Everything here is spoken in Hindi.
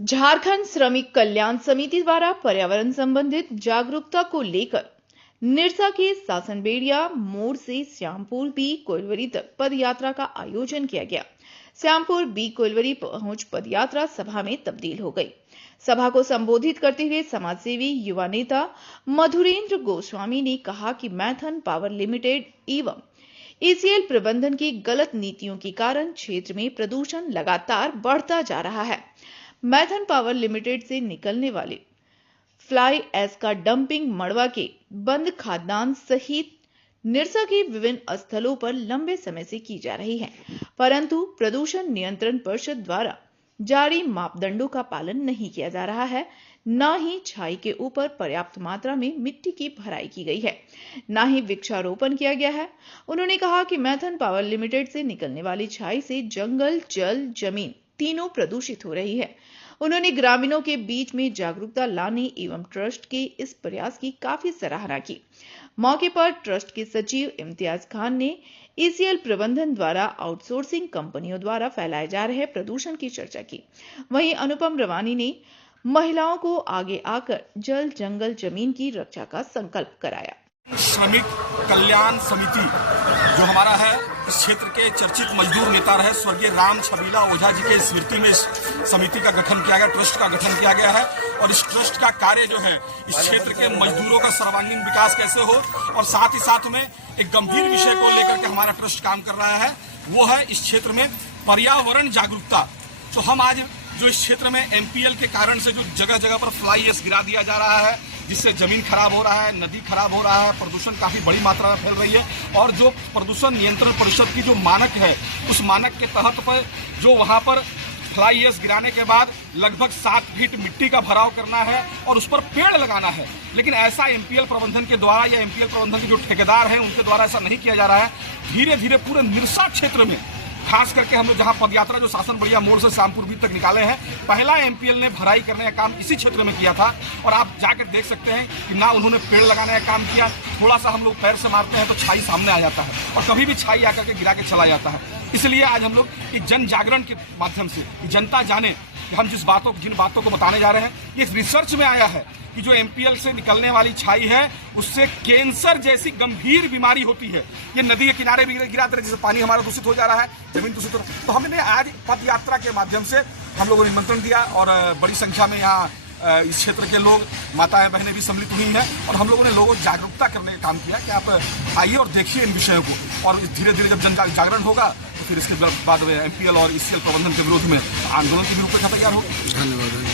झारखंड श्रमिक कल्याण समिति द्वारा पर्यावरण संबंधित जागरूकता को लेकर निरसा के सासनबेड़िया मोड़ से श्यामपुर बी कोइलवरी तक पदयात्रा का आयोजन किया गया। श्यामपुर बी कोइलवरी पहुंच पदयात्रा सभा में तब्दील हो गई। सभा को संबोधित करते हुए समाजसेवी युवा नेता मधुरेंद्र गोस्वामी ने कहा कि मैथन पावर लिमिटेड एवं ईसीएल प्रबंधन की गलत नीतियों के कारण क्षेत्र में प्रदूषण लगातार बढ़ता जा रहा है। मैथन पावर लिमिटेड से निकलने वाले फ्लाई ऐश का डंपिंग मड़वा के बंद खादान सहित निरसा के विभिन्न स्थलों पर लंबे समय से की जा रही है, परंतु प्रदूषण नियंत्रण परिषद द्वारा जारी मापदंडों का पालन नहीं किया जा रहा है। न ही छाई के ऊपर पर्याप्त मात्रा में मिट्टी की भराई की गई है, न ही वृक्षारोपण किया गया है। उन्होंने कहा कि मैथन पावर लिमिटेड से निकलने वाली छाई से जंगल, जल, जमीन तीनों प्रदूषित हो रही है। उन्होंने ग्रामीणों के बीच में जागरूकता लाने एवं ट्रस्ट के इस प्रयास की काफी सराहना की। मौके पर ट्रस्ट के सचिव इम्तियाज खान ने ईसीएल प्रबंधन द्वारा आउटसोर्सिंग कंपनियों द्वारा फैलाए जा रहे प्रदूषण की चर्चा की। वहीं अनुपम रवानी ने महिलाओं को आगे आकर जल, जंगल, जमीन की रक्षा का संकल्प कराया। श्रमिक कल्याण समिति जो हमारा है, इस क्षेत्र के चर्चित मजदूर नेता रहे स्वर्गीय राम छबीला ओझा जी के स्मृति में इस समिति का गठन किया गया, ट्रस्ट का गठन किया गया है। और इस ट्रस्ट का कार्य जो है, इस क्षेत्र के मजदूरों का सर्वांगीण विकास कैसे हो और साथ ही साथ में एक गंभीर विषय को लेकर के हमारा ट्रस्ट काम कर रहा है, वो है इस क्षेत्र में पर्यावरण जागरूकता। तो हम आज जो इस क्षेत्र में एमपीएल के कारण से जो जगह जगह पर फ्लाई ऐश गिरा दिया जा रहा है, जिससे जमीन खराब हो रहा है, नदी खराब हो रहा है, प्रदूषण काफी बड़ी मात्रा में फैल रही है। और जो प्रदूषण नियंत्रण परिषद की जो मानक है, उस मानक के तहत पर जो वहां पर फ्लाई ऐश गिराने के बाद लगभग 7 फीट मिट्टी का भराव करना है और उस पर पेड़ लगाना है, लेकिन ऐसा एमपीएल प्रबंधन के द्वारा या एमपीएल प्रबंधन के जो ठेकेदार हैं उनके द्वारा ऐसा नहीं किया जा रहा है। धीरे धीरे पूरे निरसा क्षेत्र में, खास करके हम लोग जहां पदयात्रा जो सासनबेड़िया मोड़ से श्यामपुर बी तक निकाले हैं, पहला एमपीएल ने भराई करने का काम इसी क्षेत्र में किया था। और आप जाकर देख सकते हैं कि ना उन्होंने पेड़ लगाने का काम किया, थोड़ा सा हम लोग पैर से मारते हैं तो छाई सामने आ जाता है और कभी भी छाई आकर के गिरा के चला जाता है। इसलिए आज हम लोग इस जन जागरण के माध्यम से जनता जाने कि हम जिन बातों को बताने जा रहे हैं, ये रिसर्च में आया है कि जो एमपीएल से निकलने वाली छाई है उससे कैंसर जैसी गंभीर बीमारी होती है। ये नदी के किनारे भी गिराते रहे, जिससे पानी हमारा दूषित हो जा रहा है, जमीन दूषित हो। तो हमने आज पद यात्रा के माध्यम से हम लोगों ने निमंत्रण दिया और बड़ी संख्या में यहाँ इस क्षेत्र के लोग, माताएं बहनें भी सम्मिलित हुई हैं और हम लोगों ने लोगों को जागरूकता करने का काम किया कि आप आइए और देखिए इन विषयों को। और धीरे धीरे जब जन जागरण होगा तो फिर इसके बाद एमपीएल और ईसीएल प्रबंधन के विरोध में आंदोलन की भी रूपरेखा तैयार होगी। धन्यवाद।